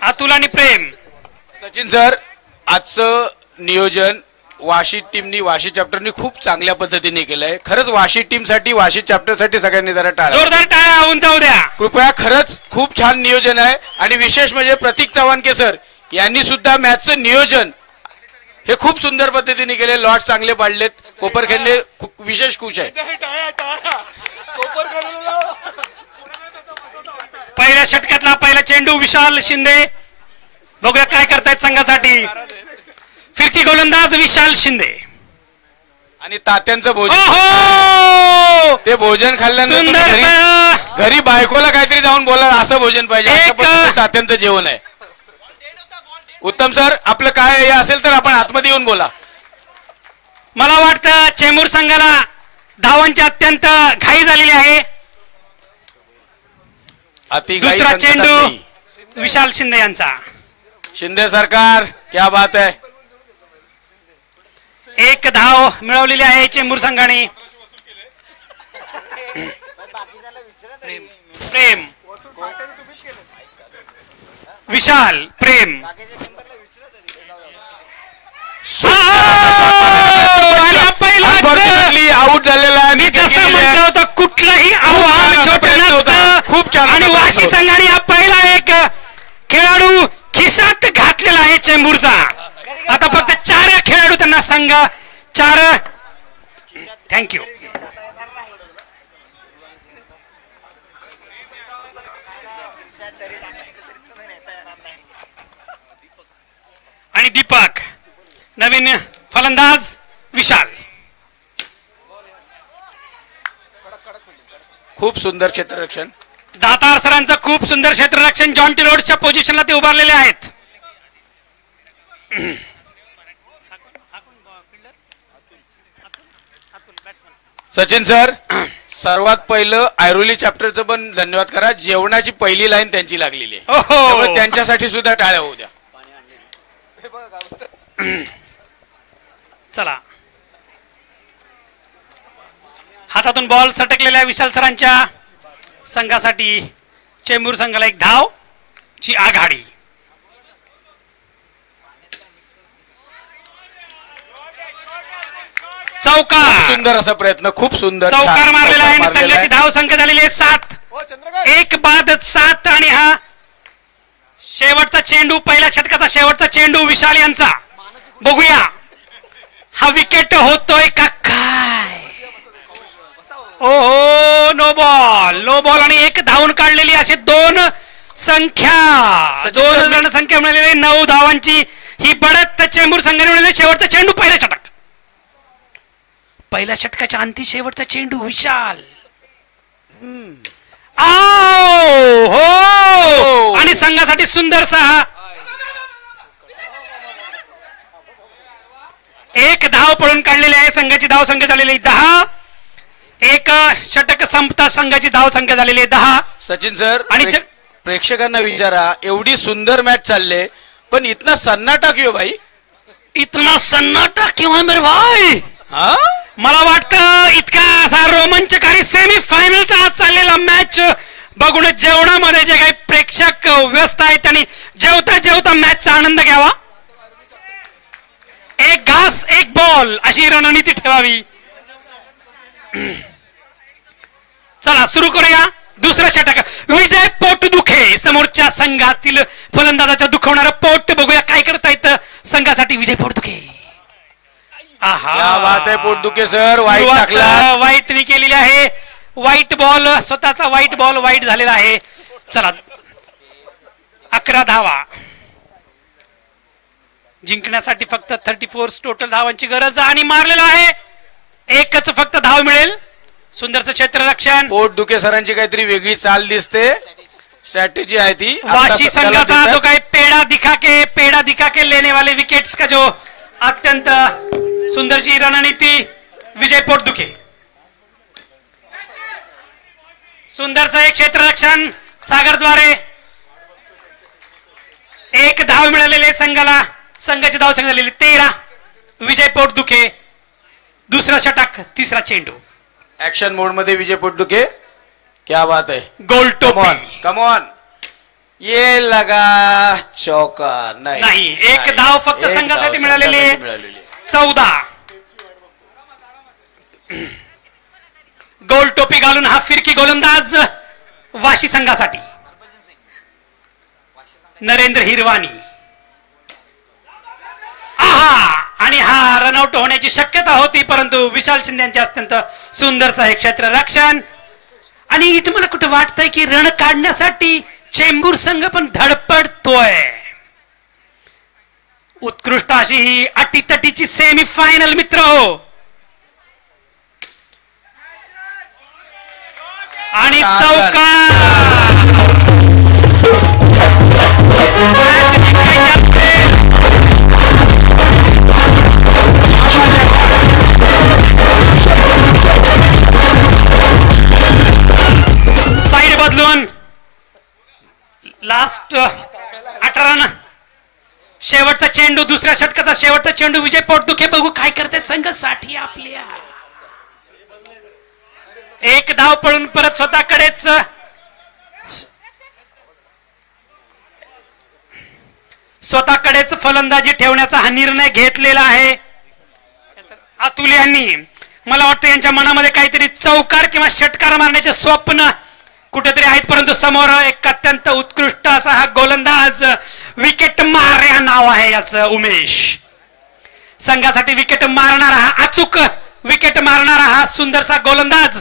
अतुल आणि प्रेम. सचिन सर, आजचं नियोजन वाशी टीमनी, वाशी चॅप्टरनी खूप चांगल्या पद्धतीने केलंय. खरंच वाशी टीम साठी, वाशी चॅप्टर साठी सगळ्यांनी जरा टाळ्या. जोरदार टाळ्या होऊन जाऊ द्या. कृपया. खरंच खूप छान नियोजन आहे. आणि विशेष म्हणजे प्रतीक चव्हाणके सर यांनी सुद्धा मॅचचं नियोजन हे खूप सुंदर पद्धतीने केले. लॉट चांगले पाडलेत. कोपरखेडले विशेष खुश आहे. पहिल्या षटकातला पहिला चेंडू विशाल शिंदे. बघूया काय करतायत संघासाठी. फिरकी गोलंदाज विशाल शिंदे. आणि तात्यांचं भोजन, ओहो ते भोजन खाल्ल्यानंतर सुंदर घरी बायकोला काहीतरी जाऊन बोला असं भोजन पाहिजे. अशा पद्धतीचं तात्यांचं जेवण आहे. उत्तम सर, आपलं काय हे असेल तर आपण आतमध्ये येऊन बोला. मला वाटतं चेंबूर संघाला धावांची अत्यंत घाई झालेली आहे. अतिघाई दुसरा संकटात चेंडू नाही. विशाल शिंदे यांचा. शिंदे सरकार, क्या बात आहे. एक धाव मिळवलेली आहे चेंबूर संघाने. प्रेम, विशाल, प्रेम. अनफॉर्च्युनेटली आउट झालेला आहे. मी तसं म्हटलं होतं कुठलंही आव्हान छोटं नसतं. खूप छान. आणि वाशी संघाने हा पहिला एक खेळाडू खिसात घातलेला आहे चेंबूरचा. आता फक्त 4 खेळाडू त्यांना संघ 4. थँक्यू. आणि दीपक, नवीन फलंदाज विशाल. खूप सुंदर क्षेत्ररक्षण. दातार सरांचं खूप सुंदर क्षेत्ररक्षण. जॉन्टी रोडच्या पोझिशनला ते उभारलेले आहेत. सचिन सर, सर्वात पहिलं ऐरोली चॅप्टरचं पण धन्यवाद करा. जेवणाची पहिली लाईन त्यांची लागलेली आहे. ओहो. त्यामुळे त्यांच्यासाठी सुद्धा टाळ्या होऊ द्या. चला, हातातून बॉल सटकलेल्या विशाल सरांच्या संघासाठी चेंबूर संघाला एक धाव ची आघाडी. चौकार. सुंदर असा प्रयत्न, खूप सुंदर. चौकार मारलेला आहे आणि मारलेला संघाची आहे. धाव संख्या झालेली आहे 7. एक बाद 7. आणि हा शेवटचा चेंडू, पहिल्या षटकाचा शेवटचा चेंडू विशाल यांचा. बघूया हा विकेट होतोय का काय. ओहो, नो बॉल, नो बॉल. आणि एक धावून काढलेली असे 2 संख्या, 2 रन संख्या मिळालेली 9 धावांची ही बढत चेंबूर संघाने मिळालेली. शेवटचा चेंडू पहिल्या षटक, पहिल्या षटकाच्या अंती शेवटचा चेंडू विशाल. हो. आणि संघासाठी सुंदरसा एक धाव पळून काढलेली आहे. संघाची धाव संख्या झालेली 10. एक षटक संपता संघाची धाव संख्या झालेली आहे 10. सचिन सर, आणि प्रेक्षकांना विचारा, एवढी सुंदर मॅच चालले पण इतना सन्नाटा क्यों भाई. इतना सन्नाटा किंवा मेरे भाई. हा, मला वाटतं इतका असा रोमांचकारी सेमी फायनलचा आज चाललेला मॅच बघून जेवणामध्ये जे काही प्रेक्षक व्यस्त आहेत त्यांनी जेवता जेवता मॅचचा आनंद घ्यावा. एक घास एक बॉल अशी रणनीती ठेवावी. चला सुरू करूया. दुसरं षटक. विजय पोटदुखे समोरच्या संघातील फलंदाजाच्या दुखवणारं पोट. बघूया काय करता येतं संघासाठी. विजय पोटदुखे. क्या बात आहे पोटदुखे सर. वाईट टाकला. वाईटनी केलेली आहे. वाईट बॉल, स्वतःचा वाईट बॉल वाईट झालेला आहे. चला 11 धावा जिंकण्यासाठी फक्त 34 टोटल धावांची गरज. आणि मारलेला आहे एकच फक्त धाव मिळेल. सुंदरचं क्षेत्ररक्षण. पोटदुखे सरांची काहीतरी वेगळी चाल दिसते. स्ट्रॅटेजी आहे ती. वाशी संघाचा जो काही पेड़ा दिखा के लेने वाले विकेट्स का जो अत्यंत सुंदरची रणनीती विजय पोटदुखे. सुंदरचं एक क्षेत्ररक्षण सागरद्वारे. एक धाव मिळालेले संघाला. संघाची धाव संख्या झालेली 13. विजय पोटदुखे. दुसरा षटक, तिसरा चेंडू. ऍक्शन मोड मध्ये विजय पोटदुखे. क्या बात आहे. गोल टोपी. Come on. ये लगा चौका नाही, एक धाव फक्त एक संघासाठी धाव मिळालेली आहे. मिळालेली आहे. 14. गोल टोपी घालून हा फिरकी गोलंदाज वाशी संघासाठी नरेंद्र हिरवानी. आहा, आणि हा रनआउट होण्याची शक्यता होती, परंतु विशाल शिंदे यांचे अत्यंत सुंदरचं हे क्षेत्ररक्षण. आणि तुम्हाला कुठं वाटतंय की रण काढण्यासाठी चेंबूर संघ पण धडपडतोय. उत्कृष्ट अशी ही अटीतटीची सेमी फायनल मित्र हो. आणि चौकार साईड बदलून लास्ट 18 रन. शेवटचा चेंडू, दुसऱ्या षटकाचा शेवटचा चेंडू विजय पोटदुखे. बघू काय करतात संघासाठी आपल्या. एक धाव पळून परत स्वतःकडेच फलंदाजी ठेवण्याचा हा निर्णय घेतलेला आहे अतुल यांनी. मला वाटतं यांच्या मनामध्ये काहीतरी चौकार किंवा षटकार मारण्याचे स्वप्न कुठेतरी आहेत, परंतु समोर एक अत्यंत उत्कृष्ट असा हा गोलंदाज, विकेट मार्या नाव आहे याचं, उमेश. संघासाठी विकेट मारणारा हा, अचूक विकेट मारणारा हा सुंदरसा गोलंदाज.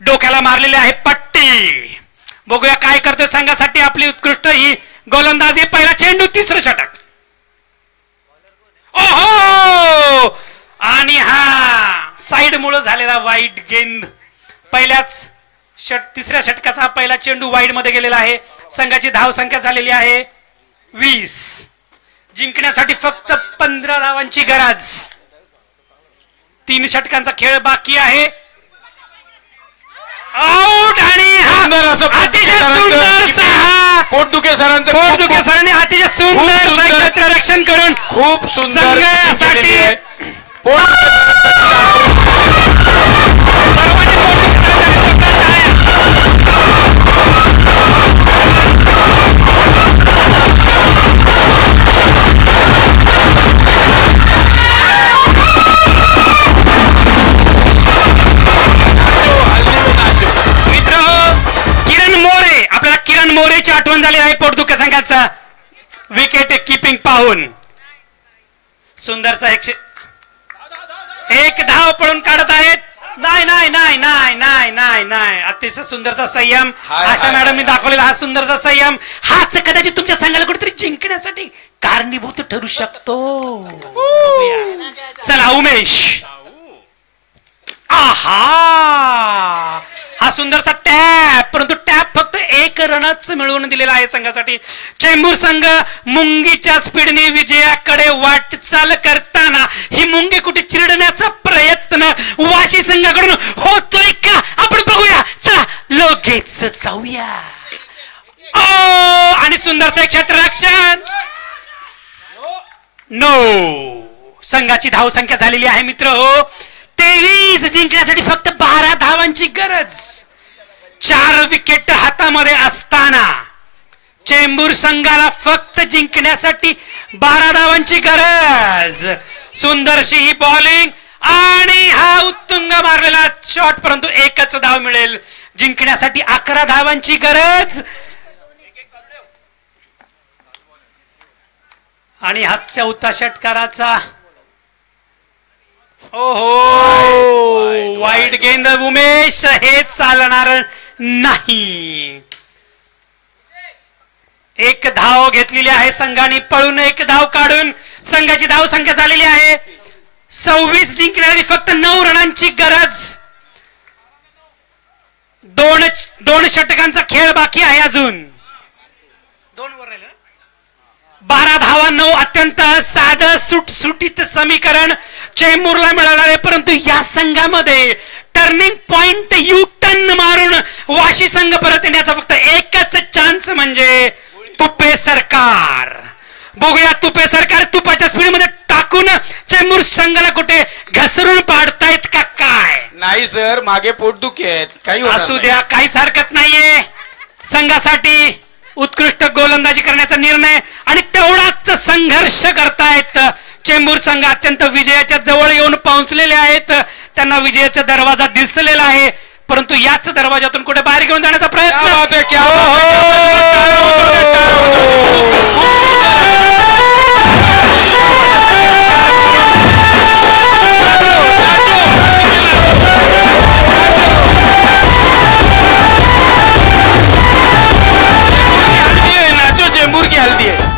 डोक्याला मारलेली आहे पट्टी. बघूया काय करतोय संघासाठी आपली उत्कृष्ट ही गोलंदाजी. पहिला चेंडू, तिसरं षटक. ओहो, आणि हा साइड मुळे झालेला वाईड गेंद. पहिल्याच तिसऱ्या षटकाचा पहिला चेंडू वाईड मध्ये गेलेला आहे. संघाची धाव संख्या झालेली आहे 20. जिंकण्यासाठी फक्त 15 धावांची गरज. 3 षटकांचा खेळ बाकी आहे. आउट. आणि अतिशय सुंदर पोटदुखे सरांचं पोटदुखे सरांनी अतिशय सुंदर क्षेत्ररक्षण करून खूप सुंदर संघासाठी किरण मोरेची आठवण झाली आहे पोटदुखे संघाचा विकेट किपिंग पाहून. सुंदरसा एक धाव पळून काढत आहेत. नाही नाही नाही नाही नाही नाही नाही अतिशय सुंदरचा संयम. आशा मॅडमनी दाखवलेला हा सुंदरचा संयम हाच कदाचित तुमच्या संघाला कुठेतरी जिंकण्यासाठी कारणीभूत ठरू शकतो. चला उमेश. आहा, हा सुंदरसा टॅप, परंतु टॅप फक्त 1 रनच मिळवून दिलेला आहे संघासाठी. चेंबूर संघ मुंगीच्या स्पीडने विजयाकडे वाटचाल करताना ही मुंगी कुठे चिरडण्याचा प्रयत्न वाशी संघाकडून होतोय का आपण बघूया. चला लगेच जाऊया. आणि सुंदरचं क्षेत्ररक्षण. नो, संघाची धाव संख्या झालेली आहे मित्र हो 23. जिंकण्यासाठी फक्त 12 धावांची गरज. 4 विकेट हातामध्ये असताना चेंबूर संघाला फक्त जिंकण्यासाठी 12 धावांची गरज. सुंदरशी ही बॉलिंग आणि हा उत्तुंग मारलेला शॉट, परंतु 1च धाव मिळेल. जिंकण्यासाठी 11 धावांची गरज. आणि हा 4था षटकाराचा ओहो वाईड गेंद. उमेश, हे चालणार नाही. 1 धाव घेतलेली आहे संघाने पळून. 1 धाव काढून संघाची धाव संख्या झालेली आहे 26. जिंकण्यासाठी फक्त 9 रनांची गरज. 2 षटकांचा खेळ बाकी आहे अजून. 12 धावा 9. अत्यंत साधं सुटसुटीत समीकरण चेंबूरला मिळालं आहे, परंतु या संघामध्ये टर्निंग पॉइंट यू टर्न मारून वाशी संघ परत येण्याचा फक्त 1च चान्स म्हणजे तुपे सरकार. बघूया तुपे सरकार तुपाच्या स्पीड मध्ये टाकून चेंबूर संघाला कुठे घसरून पाडतायत का काय. नाही सर, मागे पोटदुखी आहेत, काही असू द्या, काहीच हरकत नाहीये. संघासाठी उत्कृष्ट गोलंदाजी करण्याचा निर्णय आणि तेवढाच संघर्ष करतायत चेंबूर संघ. अत्यंत विजयाच्या जवळ येऊन पोहोचलेले आहेत. त्यांना विजयाचा दरवाजा दिसलेला आहे, परंतु याच दरवाजातून कुठे बाहेर घेऊन जाण्याचा चेंबूर की हल्दी आहे.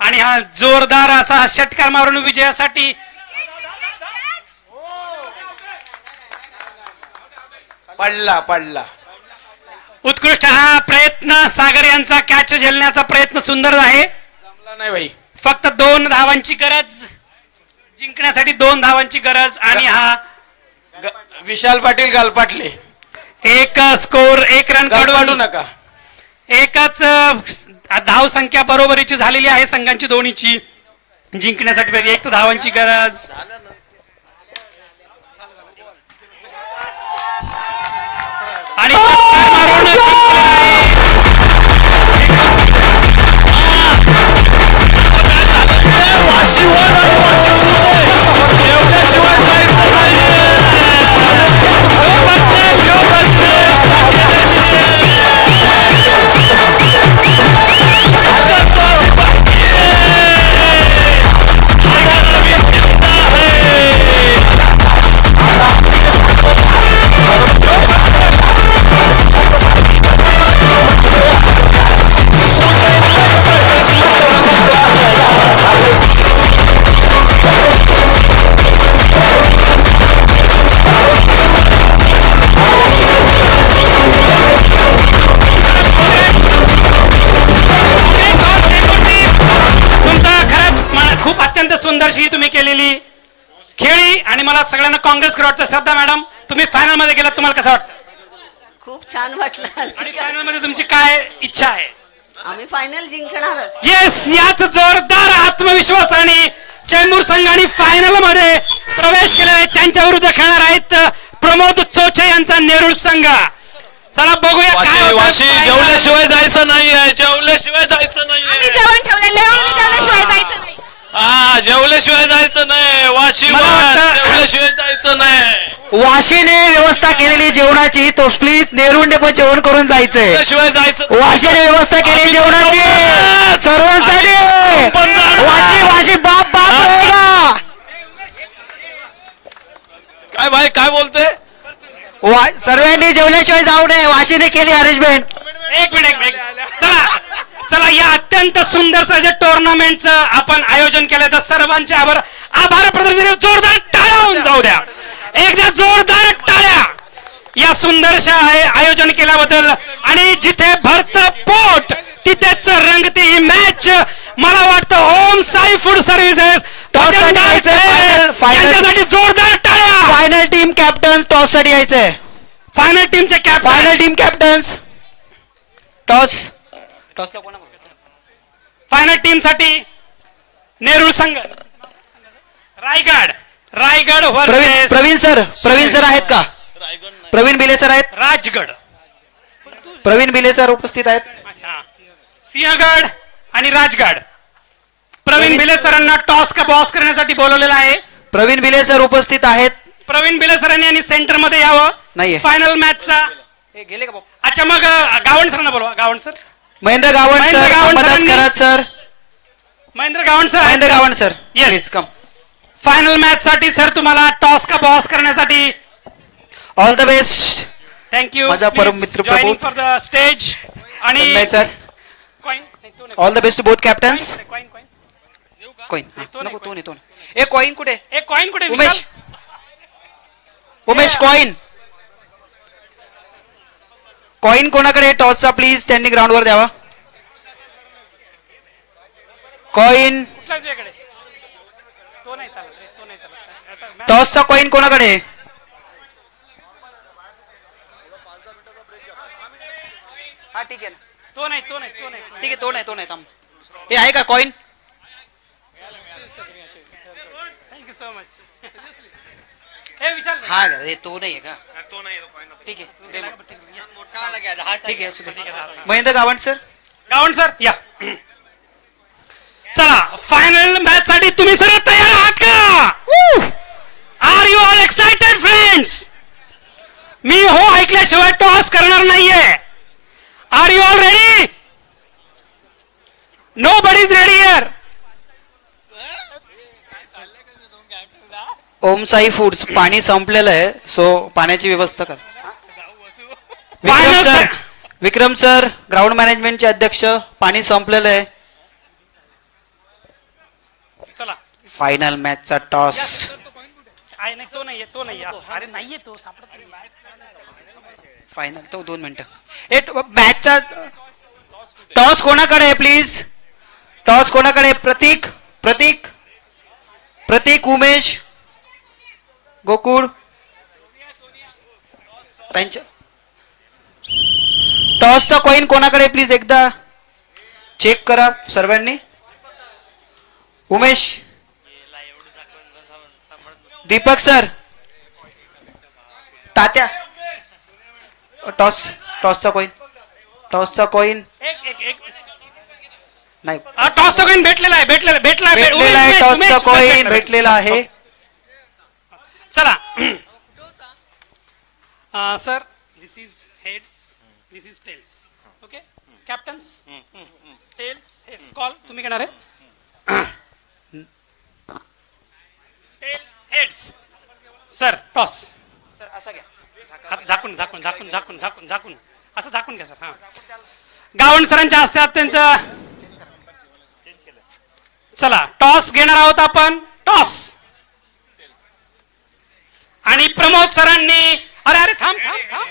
आणि हा जोरदार असा षटकार मारून विजयासाठी पडला उत्कृष्ट हा प्रयत्न. सागर यांचा कॅच झेलण्याचा प्रयत्न सुंदर आहे. जमला नाही भाई. फक्त 2 धावांची गरज, जिंकण्यासाठी 2 धावांची गरज. आणि हा विशाल पाटील गालपाटले. एक स्कोर, 1 रन वाढू काढून नका. एकच धाव संख्या बरोबरीची झालेली आहे संघांची दोन्हीची. जिंकण्यासाठी 1 धावांची गरज. आणि षटकार मारून जिंकलेला आहे. खूप अत्यंत सुंदरशी तुम्ही केलेली खेळी. आणि मला सगळ्यांना काँग्रेस वाटतं. श्रद्धा मॅडम, तुम्ही फायनल मध्ये गेलात, तुम्हाला कसं वाटतं? खूप छान वाटलं. आणि फायनल मध्ये तुमची काय इच्छा आहे? आम्ही फायनल जिंकणार. येस, याच जोरदार आत्मविश्वासाने चेंबूर संघाने फायनल मध्ये प्रवेश केलेला आहे. त्यांच्या विरुद्ध खेळणार आहेत प्रमोद चोचे यांचा नेरूळ संघ. चला बघूया काय होतं. वाशी जेवल्याशिवाय जायचं नाहीये, जेवल्याशिवाय जायचं नाहीये. जेवण ठेवलेलं जेवल्याशिवाय जायचं नाही. हा, जेवल्याशिवाय जायचं नाही. वाशी मला वाटतं- जेवल्याशिवाय जायचं नाही. वाशीने व्यवस्था केलेली जेवणाची, तो प्लीज नेरुंडे पण जेवण करून जायचंय. जेवल्याशिवाय जायचं. वाशीने व्यवस्था केली जेवणाची सर्वांसाठी. वाशी बाप बाप रहेगा. काय भाई काय बोलते? सर्वांनी जेवल्याशिवाय जाऊ नये. वाशीने केली अरेंजमेंट. एक मिनिट. चला चला, या अत्यंत सुंदरचं जे टुर्नामेंटचं आपण आयोजन केलं, तर सर्वांचे आभार प्रदर्शन. जोरदार टाळ्या होऊन जाऊ द्या. एकदा जोरदार टाळ्या या सुंदरशा आयोजन केल्याबद्दल. आणि जिथे भरत पोट तिथेच रंगते ही मॅच. मला वाटतं ओम साई फूड सर्व्हिसेस यांच्यासाठी जोरदार टाळ्या. फायनल टीम कॅप्टन टॉस साठी यायचंय. फायनल टीमचे captain. Final team captains toss. Final team साठी नेरूळ संघ, रायगड प्रवीण प्रवीण सर आहेत का? प्रवीण बिले सर आहेत. राजगड, प्रवीण बिले सर उपस्थित आहेत. अच्छा, सिंहगड आणि राजगड. प्रवीण भिले सरांना टॉस का बॉस करण्यासाठी बोलवलेलं आहे. प्रवीण बिले सर उपस्थित आहेत. प्रवीण भिले सरांनी आणि सेंटर मध्ये यावं नाहीये. फायनल मॅचचा. अच्छा, मग गावण सरांना बोलवा. गावण सर, महेंद्र गावण महेंद्र सर, गावण अंबादास सरांनी- Karat sir. Mahendra Gavan sir. Mahendra Gavan sir, Yes. Please come. Final match साठी सर तुम्हाला टॉस का बॉस करण्यासाठी ऑल द बेस्ट. थँक्यू. माझा परम मित्र प्रभू. For the stage. आणि sir, all the best to both captains. Coin coin तो नाही, नको, तो नाही, तो नाही. ए कॉइन कुठे? एक कॉइन कुठे? उमेश, विशाल? उमेश कॉइन. कॉइन कोणाकडे? टॉसचा प्लीज त्यांनी ग्राउंडवर द्यावा. कॉइन, कुठला तुझ्याकडे? तो नाही चालत रे, तो नाही चालत. आता match- टॉसचा कॉइन कोणाकडे? हा ठीक आहे ना, तो नाही. ठीक आहे, तो नाही थांब. हे आहे का कॉइन? Thank you so much. हे विशाल, हा हे तो नाही आहे का? ठीक आहे, दे मग. ठीक आहे, असू दे. महेंद्र गावण सर. गावण सर या. चला फायनल मॅच साठी तुम्ही सर्व तयार आहात का? Are you all excited friends? मी हो ऐकल्याशिवाय टॉस करणार नाहीये. Are you all ready? Nobody is ready here. Om Sai foods पाणी संपलेलं आहे, सो पाण्याची व्यवस्था कर. Final sir. Vikram sir, ground मॅनेजमेंटचे अध्यक्ष, पाणी संपलेलं आहे. चला. फायनल मॅचचा टॉस. आहे नाही, तो नाहीये, तो नाहीये. अरे नाहीये, तो सापडत नाही. फायनल तो 2 मिनिटं. मॅचचा टॉस कोणाकडे आहे प्लीज? टॉस कोणाकडे? प्रतीक, प्रतीक, प्रतीक, उमेश, गोकुळ, त्यांच्या टॉसचा कॉइन कोणाकडे प्लीज एकदा चेक करा सर्वांनी. उमेश, दीपक सर, तात्या, टॉसचा कॉइन, टॉसचा कॉइन एक नाही टॉस तो भेटलेला आहे, भेटलेला आहे. टॉसचा कॉइन भेटलेला आहे. चला. Sir this is heads, this is tails. Okay captains, tails heads. Call तुम्ही घेणार आहे. Tails heads. Sir toss. Sir असा घ्या. झाकून झाकून झाकून झाकून झाकून झाकून असं झाकून घ्या सर. हा गावण सरांच्या हस्ते अत्यंत. चला टॉस घेणार आहोत आपण. टॉस. आणि प्रमोद सरांनी अरे अरे थांब थांब थांब.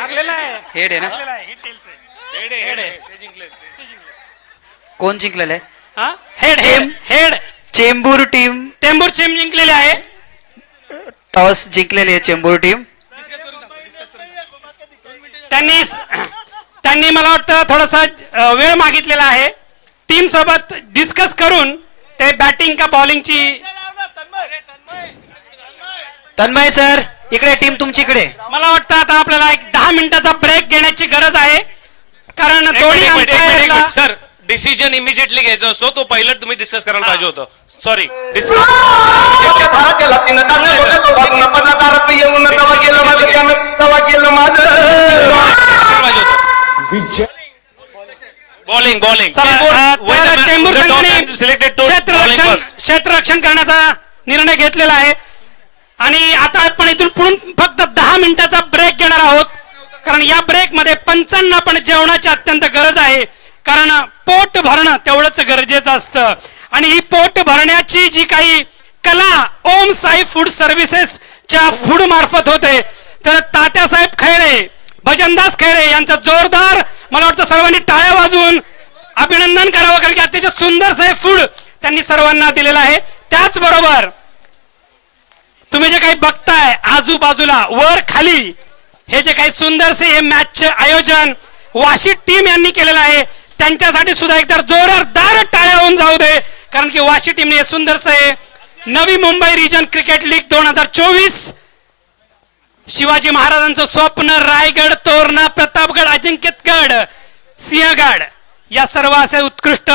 हरलेला आहे. हेड आहे ना? हरलेला आहे. हे टेल्स आहे. हेड आहे. कोण जिंकलेलं आहे? हा head head head. Chembur team. Chembur team जिंकलेली आहे. टॉस जिंकलेली आहे चेंबूर टीम. त्यांनी मला वाटतं थोडासा वेळ मागितलेला आहे. टीम सोबत डिस्कस करून ते बॅटिंग का बॉलिंगची. तन्मय सर इकडे, टीम तुमच्याकडे. मला वाटतं आता आपल्याला एक 10 मिनिटाचा ब्रेक घेण्याची गरज आहे, कारण दोन्ही अंपायरला- सर डिसिजन इमिजिएटली घ्यायचा असतो, तो पायलट तुम्ही डिस्कस करायला पाहिजे होतं. सॉरी बॉलिंग बॉलिंग चेंबूर संघाने क्षेत्ररक्षण करण्याचा निर्णय घेतलेला आहे. आणि आता आपण इथून पुढून फक्त 10 मिनिटाचा ब्रेक घेणार आहोत, कारण या ब्रेक मध्ये पंचांना पण जेवणाची अत्यंत गरज आहे, कारण पोट भरणं तेवढंच गरजेचं असतं. आणि ही पोट भरण्याची जी काही कला ओम साई फूड सर्व्हिसेस च्या फूड मार्फत होते, तर तात्यासाहेब खैरे, भजनदास खैरे यांचं जोरदार मला वाटतं सर्वांनी टाळ्या वाजवून अभिनंदन करावं, कारण की अतिशय सुंदरसं फूड त्यांनी सर्वांना दिलेलं आहे. त्याचबरोबर तुम्ही जे काही बघताय आजूबाजूला वर खाली, हे जे काही सुंदरसे हे मॅचचे आयोजन वाशी टीम यांनी केलेलं आहे, त्यांच्यासाठी सुद्धा एकदा जोरदार टाळ्या होऊन जाऊ दे, कारण की वाशी टीमने सुंदरसे Navi Mumbai region cricket league 2024 Shivaji महाराजांचं स्वप्न, रायगड, तोरणा, प्रतापगड, अजिंक्यगड, सिंहगड या सर्व असे उत्कृष्ट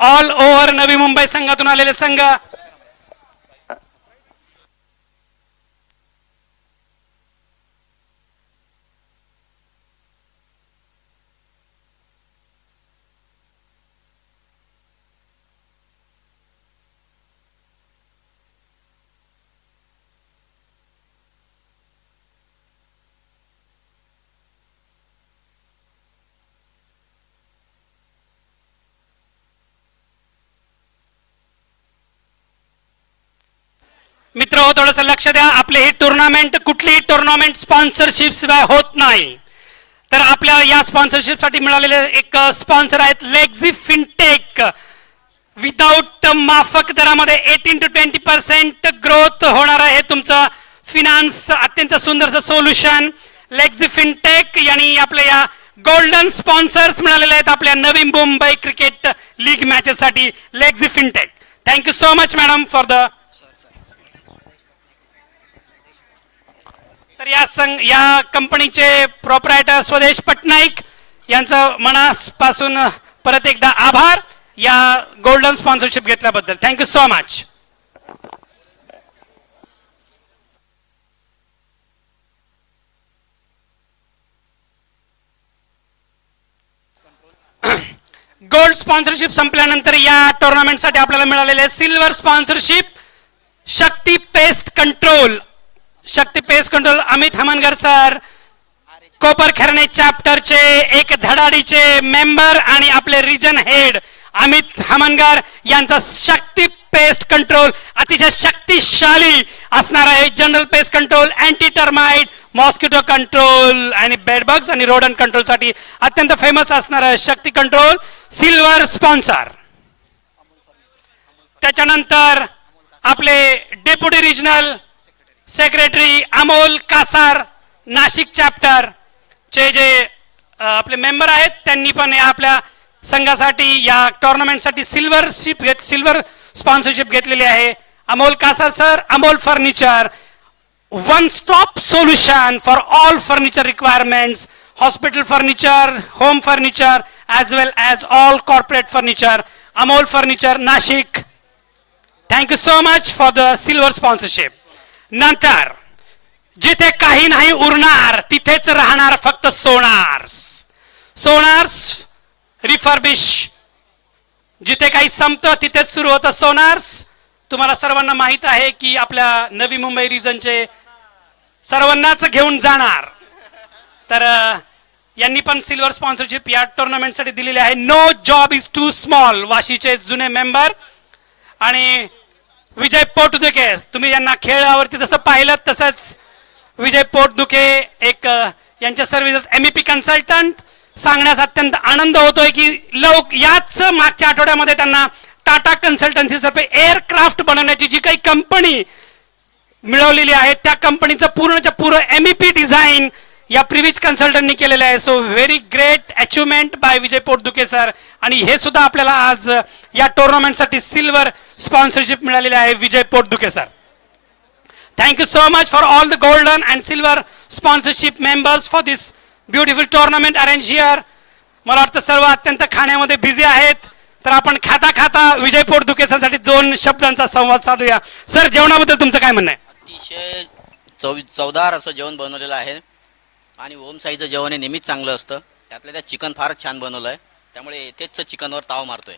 ऑल ओव्हर नवी मुंबई संघातून आलेले संघ. मित्र हो, थोडंसं लक्ष द्या. आपले ही टुर्नामेंट कुठलीही टुर्नामेंट स्पॉन्सरशिप शिवाय होत नाही. तर आपल्या या स्पॉन्सरशिप साठी मिळालेले एक स्पॉन्सर आहेत लेक्झी फिनटेक. विदाऊट माफक दरामध्ये 18 to 20% ग्रोथ होणार आहे तुमचं फिनान्स. अत्यंत सुंदरचं सोल्युशन लेक्झी फिनटेक यांनी आपल्या या गोल्डन स्पॉन्सर्स मिळालेले आहेत आपल्या Navi Mumbai cricket league matches साठी. Lexi fintech, thank you so much madam for the. तर या कंपनीचे प्रोप्रायटर स्वदेश पटनाईक यांचं मनापासून परत एकदा आभार या गोल्डन स्पॉन्सरशिप घेतल्याबद्दल. Thank you so much. Gold sponsorship संपल्यानंतर या टुर्नामेंटसाठी आपल्याला मिळालेले silver sponsorship Shakti pest control. Shakti pest control Amit Hamnagar sir, Koparkhairane चॅप्टरचे एक धडाडीचे मेंबर आणि आपले रिजन हेड अमित हमनगर यांचा शक्ती पेस्ट कंट्रोल अतिशय शक्तिशाली असणार आहे. General pest control, anti termite, mosquito control आणि बेडबग्स आणि रोडन कंट्रोल साठी अत्यंत फेमस असणार आहे शक्ती कंट्रोल सिल्वर स्पॉन्सर. त्याच्यानंतर आपले deputy regional secretary Amol Kasar Nashik chapter चे जे आपले मेंबर आहेत त्यांनी पण आपल्या संघासाठी या टुर्नामेंटसाठी सिल्वर स्पॉन्सरशिप घेतलेली आहे. Amol Kasar sir, Amol furniture, one stop solution for all furniture requirements, hospital furniture, home furniture as well as all corporate furniture, Amol Furniture, Nashik. Thank you so much for the silver sponsorship. नंतर जिथे काही नाही उरणार तिथेच राहणार फक्त सोनार्स. सोनार्स रिफर्बिश. जिथे काही संपतं तिथेच सुरू होतं सोनार्स. तुम्हाला सर्वांना माहित आहे की आपल्या नवी मुंबई रिजनचे सर्वांनाच घेऊन जाणार. तर यांनी पण सिल्वर स्पॉन्सरशिप या टुर्नामेंटसाठी दिलेली आहे. No job is too small, वाशीचे जुने मेंबर आणि विजय पोटदुखे. तुम्ही यांना खेळावरती जसं पाहिलं तसंच विजय पोटदुखे एक यांच्या सर्व्हिसेस MEP कन्सल्टंट. सांगण्यास अत्यंत आनंद होतोय की याच मागच्या आठवड्यामध्ये त्यांना टाटा कन्सल्टन्सी तर्फे एअरक्राफ्ट बनवण्याची जी काही कंपनी मिळवलेली आहे त्या कंपनीचं पूर्णच्या पूर्ण MEP डिझाईन या प्रिव्हिज कन्सल्टंटनी केलेलं आहे. So very great achievement by Vijay Potdukhe sir. आणि हे सुद्धा आपल्याला आज या टुर्नामेंटसाठी सिल्वर स्पॉन्सरशिप मिळालेली आहे Vijay Potdukhe sir. Thank you so much for all the golden and silver sponsorship members for this beautiful tournament arrange here. मला वाटतं सर्व अत्यंत खाण्यामध्ये बिझी आहेत, तर आपण खाता खाता विजय पोटदुखे सरांसाठी 2 शब्दांचा संवाद साधूया. सर, जेवणाबद्दल तुमचं काय म्हणणं आहे? अतिशय चवदार असं जेवण बनवलेलं आहे आणि ओम साईचं जेवण हे नेहमीच चांगलं असतं. त्यातल्या त्यात चिकन फारच छान बनवलंय, त्यामुळे येथेच चिकनवर ताव मारतोय.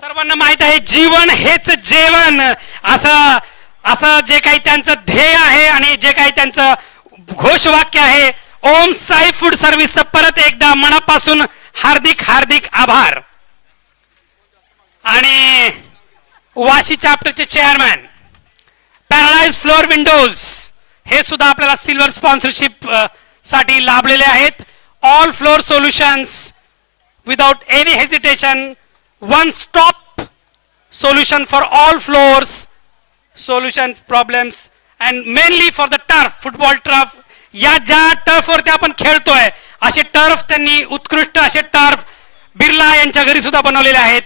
सर्वांना माहित आहे जीवन हेच जेवण असं जे काही त्यांचं ध्येय आहे आणि जे काही त्यांचं घोषवाक्य आहे. ओम साई फूड सर्व्हिसचं परत एकदा मनापासून हार्दिक हार्दिक आभार. आणि वाशी चॅप्टरचे चेअरमॅन पॅराडाइज फ्लोर विंडोज हे सुद्धा आपल्याला सिल्वर स्पॉन्सरशिप साठी लाभलेले आहेत. All floor solutions without any hesitation, one stop solution for all floors solution problems and mainly for the turf, football turf. या ज्या टर्फवरती आपण खेळतोय असे टर्फ त्यांनी उत्कृष्ट असे टर्फ बिर्ला यांच्या घरी सुद्धा बनवलेले आहेत.